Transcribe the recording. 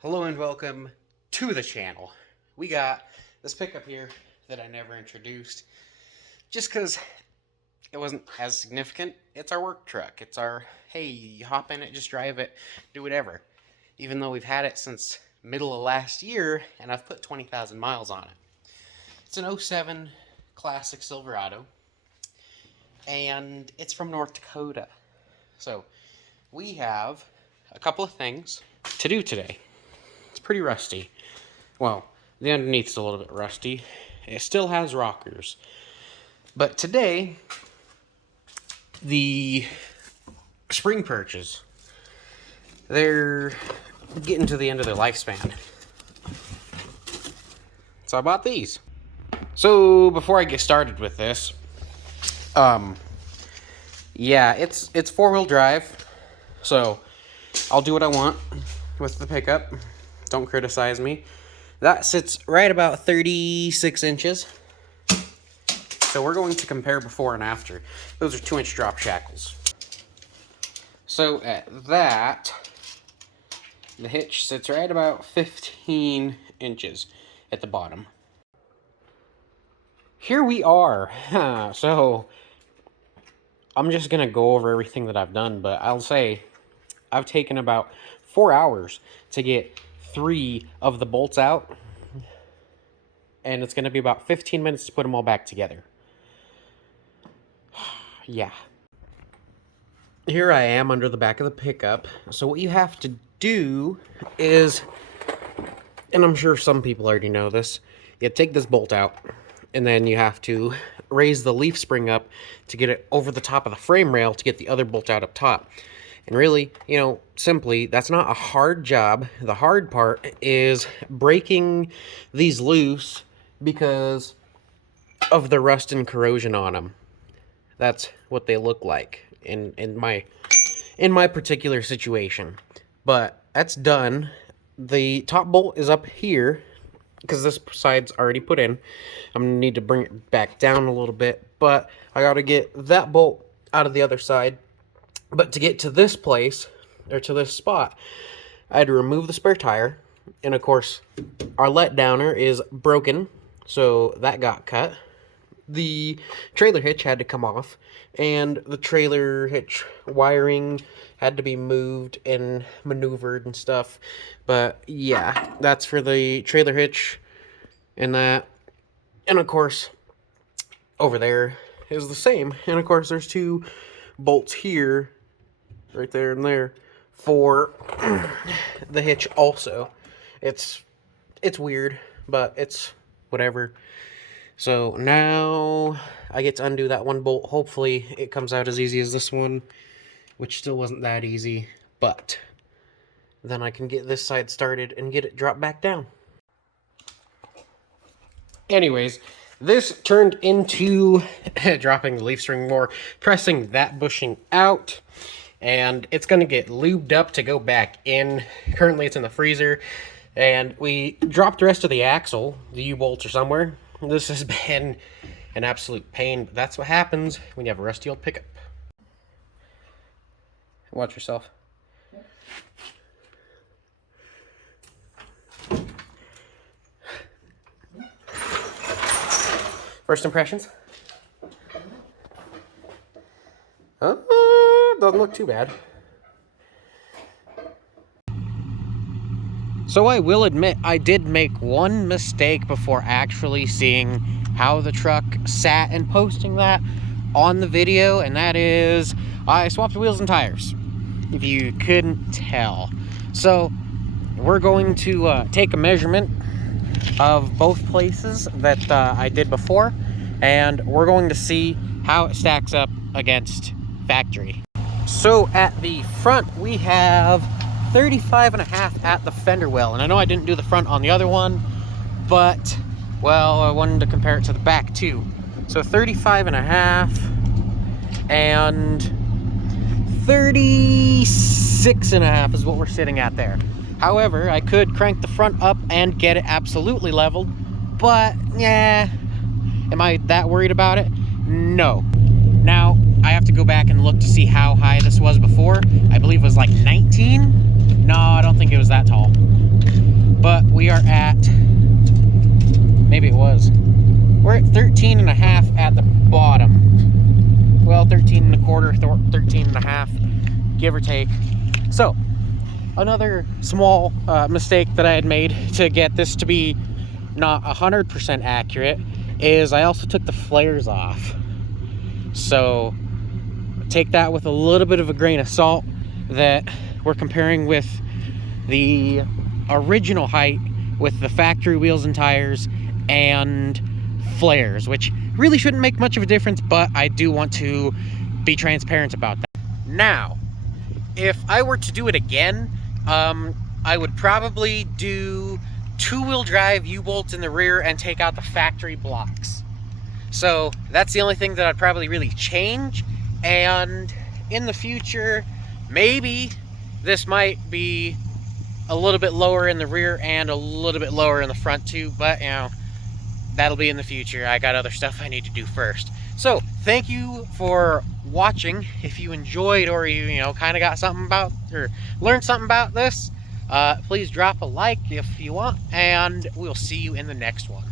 Hello and welcome to the channel. We got this pickup here that I never introduced just because it wasn't as significant. It's our work truck. It's our, hey, you hop in it, just drive it, do whatever. Even though we've had it since middle of last year and I've put 20,000 miles on it. It's an 07 classic Silverado and it's from North Dakota. So we have a couple of things to do today. It's pretty rusty. Well, the underneath's a little bit rusty. It still has rockers. But today, the spring perches, they're getting to the end of their lifespan. So I bought these. So before I get started with this, yeah, it's four-wheel drive. So I'll do what I want with the pickup. Don't criticize me. That sits right about 36 inches. So we're going to compare before and after. Those are 2-inch drop shackles. So at that, the hitch sits right about 15 inches at the bottom. Here we are. So I'm just going to go over everything that I've done, but I'll say I've taken about 4 hours to get 3 of the bolts out, and it's going to be about 15 minutes to put them all back together. Yeah. Here I am under the back of the pickup. So what you have to do is, and I'm sure some people already know this, you take this bolt out, and then you have to raise the leaf spring up to get it over the top of the frame rail to get the other bolt out up top. And really, simply, that's not a hard job. The hard part is breaking these loose because of the rust and corrosion on them. That's what they look like in my particular situation. But that's done. The top bolt is up here because this side's already put in. I'm going to need to bring it back down a little bit, but I got to get that bolt out of the other side. But to get to this place, or to this spot, I had to remove the spare tire. And of course, our letdowner is broken, so that got cut. The trailer hitch had to come off, and the trailer hitch wiring had to be moved and maneuvered and stuff. But yeah, that's for the trailer hitch and that. And of course, over there is the same. And of course, there's 2 bolts here, right there and there, for the hitch also. It's weird, but it's whatever. So now I get to undo that one bolt. Hopefully it comes out as easy as this one, which still wasn't that easy, but then I can get this side started and get it dropped back down. Anyways, this turned into dropping the leaf spring more, pressing that bushing out, and it's going to get lubed up to go back in. Currently it's in the freezer, and we dropped the rest of the axle. The U-bolts are somewhere. This has been an absolute pain, but that's what happens when you have a rusty old pickup. Watch yourself. First impressions? Doesn't look too bad. So I will admit, I did make one mistake before actually seeing how the truck sat and posting that on the video, and that is I swapped the wheels and tires, if you couldn't tell. So we're going to take a measurement of both places that I did before, and we're going to see how it stacks up against factory. So at the front we have 35.5 at the fender well, and I know I didn't do the front on the other one, but well, I wanted to compare it to the back too. So 35.5 and 36.5 is what we're sitting at there. However, I could crank the front up and get it absolutely leveled, but yeah, am I that worried about it? No. Now, I have to go back and look to see how high this was before. I believe it was like 19. No, I don't think it was that tall. but we are at, maybe it was, we're at 13 and a half at the bottom. Well, 13 and a quarter, 13 and a half, give or take. So another small mistake that I had made to get this to be not 100% accurate is I also took the flares off. So take that with a little bit of a grain of salt, that we're comparing with the original height with the factory wheels and tires and flares, which really shouldn't make much of a difference, but I do want to be transparent about that. Now, if I were to do it again, I would probably do 2-wheel drive U-bolts in the rear and take out the factory blocks. So that's the only thing that I'd probably really change. And in the future, maybe this might be a little bit lower in the rear and a little bit lower in the front too, but you know, that'll be in the future. I got other stuff I need to do first. So thank you for watching. If you enjoyed, or you know, kind of got something about, or learned something about this, please drop a like if you want, and we'll see you in the next one.